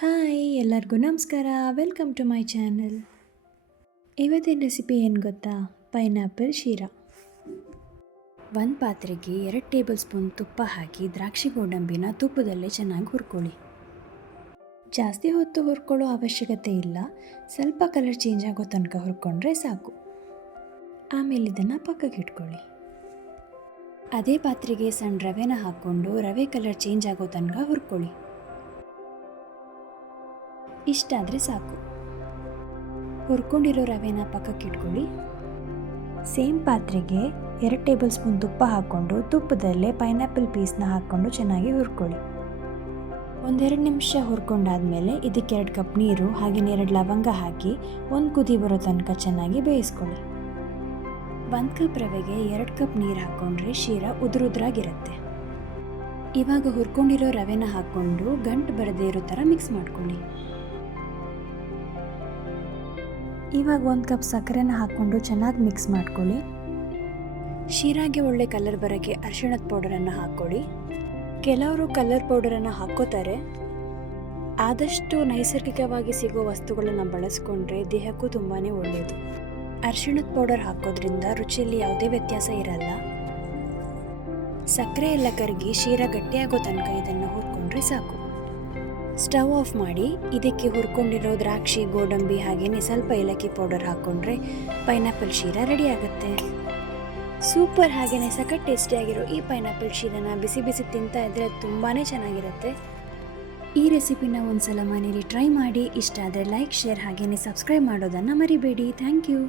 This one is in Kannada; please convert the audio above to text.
ಹಾಯ್ ಎಲ್ಲರಿಗೂ ನಮಸ್ಕಾರ. Welcome to my channel. ಇವತ್ತಿನ ರೆಸಿಪಿ ಏನು ಗೊತ್ತಾ? ಪೈನಾಪಲ್ ಶೀರಾ. ಒಂದು ಪಾತ್ರೆಗೆ 2 ಟೇಬಲ್ ಸ್ಪೂನ್ ತುಪ್ಪ ಹಾಕಿ ದ್ರಾಕ್ಷಿ ಗೋಡಂಬಿನ ತುಪ್ಪದಲ್ಲೇ ಚೆನ್ನಾಗಿ ಹುರ್ಕೊಳ್ಳಿ. ಜಾಸ್ತಿ ಹೊತ್ತು ಹುರ್ಕೊಳ್ಳೋ ಅವಶ್ಯಕತೆ ಇಲ್ಲ, ಸ್ವಲ್ಪ ಕಲರ್ ಚೇಂಜ್ ಆಗೋ ತನಕ ಹುರ್ಕೊಂಡ್ರೆ ಸಾಕು. ಆಮೇಲೆ ಇದನ್ನು ಪಕ್ಕಕ್ಕೆ ಇಟ್ಕೊಳ್ಳಿ. ಅದೇ ಪಾತ್ರೆಗೆ ಸಣ್ಣ ರವೆನ ಹಾಕ್ಕೊಂಡು ರವೆ ಕಲರ್ ಚೇಂಜ್ ಆಗೋ ತನಕ ಹುರ್ಕೊಳ್ಳಿ. ಇಷ್ಟಾದರೆ ಸಾಕು. ಹುರ್ಕೊಂಡಿರೋ ರವೆನ ಪಕ್ಕಕ್ಕೆ ಇಟ್ಕೊಳ್ಳಿ. ಸೇಮ್ ಪಾತ್ರೆಗೆ 2 ಟೇಬಲ್ ಸ್ಪೂನ್ ತುಪ್ಪ ಹಾಕ್ಕೊಂಡು ತುಪ್ಪದಲ್ಲೇ ಪೈನಾಪಲ್ ಪೀಸ್ನ ಹಾಕ್ಕೊಂಡು ಚೆನ್ನಾಗಿ ಹುರ್ಕೊಳ್ಳಿ. 1-2 ನಿಮಿಷ ಹುರ್ಕೊಂಡಾದ್ಮೇಲೆ ಇದಕ್ಕೆ 2 ಕಪ್ ನೀರು ಹಾಗೆ 2 ಲವಂಗ ಹಾಕಿ 1 ಕುದಿ ಬರೋ ತನಕ ಚೆನ್ನಾಗಿ ಬೇಯಿಸ್ಕೊಳ್ಳಿ. 1 ಕಪ್ ರವೆಗೆ 2 ಕಪ್ ನೀರು ಹಾಕ್ಕೊಂಡ್ರೆ ಶೀರಾ ಉದುರುದ್ರಾಗಿರುತ್ತೆ. ಇವಾಗ ಹುರ್ಕೊಂಡಿರೋ ರವೆನ ಹಾಕ್ಕೊಂಡು ಗಂಟು ಬರದೇ ಇರೋ ಥರ ಮಿಕ್ಸ್ ಮಾಡ್ಕೊಳ್ಳಿ. ಇವಾಗ 1 ಕಪ್ ಸಕ್ಕರೆನ ಹಾಕ್ಕೊಂಡು ಚೆನ್ನಾಗಿ ಮಿಕ್ಸ್ ಮಾಡ್ಕೊಳ್ಳಿ. ಶೀರಾಗೆ ಒಳ್ಳೆ ಕಲರ್ ಬರೋಕ್ಕೆ ಅರಿಶಿಣದ ಪೌಡರನ್ನು ಹಾಕ್ಕೊಳ್ಳಿ. ಕೆಲವರು ಕಲರ್ ಪೌಡರನ್ನು ಹಾಕ್ಕೋತಾರೆ. ಆದಷ್ಟು ನೈಸರ್ಗಿಕವಾಗಿ ಸಿಗೋ ವಸ್ತುಗಳನ್ನು ಬಳಸ್ಕೊಂಡ್ರೆ ದೇಹಕ್ಕೂ ತುಂಬಾ ಒಳ್ಳೆಯದು. ಅರಿಶಿಣದ ಪೌಡರ್ ಹಾಕೋದ್ರಿಂದ ರುಚಿಯಲ್ಲಿ ಯಾವುದೇ ವ್ಯತ್ಯಾಸ ಇರಲ್ಲ. ಸಕ್ಕರೆ ಎಲ್ಲ ಕರಗಿ ಶೀರಾ ಗಟ್ಟಿಯಾಗೋ ತನಕ ಇದನ್ನು ಹುರ್ಕೊಂಡ್ರೆ ಸಾಕು. ಸ್ಟವ್ ಆಫ್ ಮಾಡಿ ಇದಕ್ಕೆ ಹುರ್ಕೊಂಡಿರೋ ದ್ರಾಕ್ಷಿ ಗೋಡಂಬಿ ಹಾಗೆಯೇ ಸ್ವಲ್ಪ ಏಲಕ್ಕಿ ಪೌಡರ್ ಹಾಕ್ಕೊಂಡ್ರೆ ಪೈನಾಪಲ್ ಶೀರಾ ರೆಡಿ ಆಗುತ್ತೆ. ಸೂಪರ್. ಹಾಗೆಯೇ ಸಖತ್ ಟೇಸ್ಟಿಯಾಗಿರೋ ಈ ಪೈನಾಪಲ್ ಶೀರಾನ ಬಿಸಿ ಬಿಸಿ ತಿಂತಾ ಇದ್ದರೆ ತುಂಬಾ ಚೆನ್ನಾಗಿರುತ್ತೆ. ಈ ರೆಸಿಪಿನ ಒಂದ್ಸಲ ಮನೇಲಿ ಟ್ರೈ ಮಾಡಿ. ಇಷ್ಟ ಆದರೆ ಲೈಕ್, ಶೇರ್ ಹಾಗೆಯೇ ಸಬ್ಸ್ಕ್ರೈಬ್ ಮಾಡೋದನ್ನು ಮರಿಬೇಡಿ. Thank you.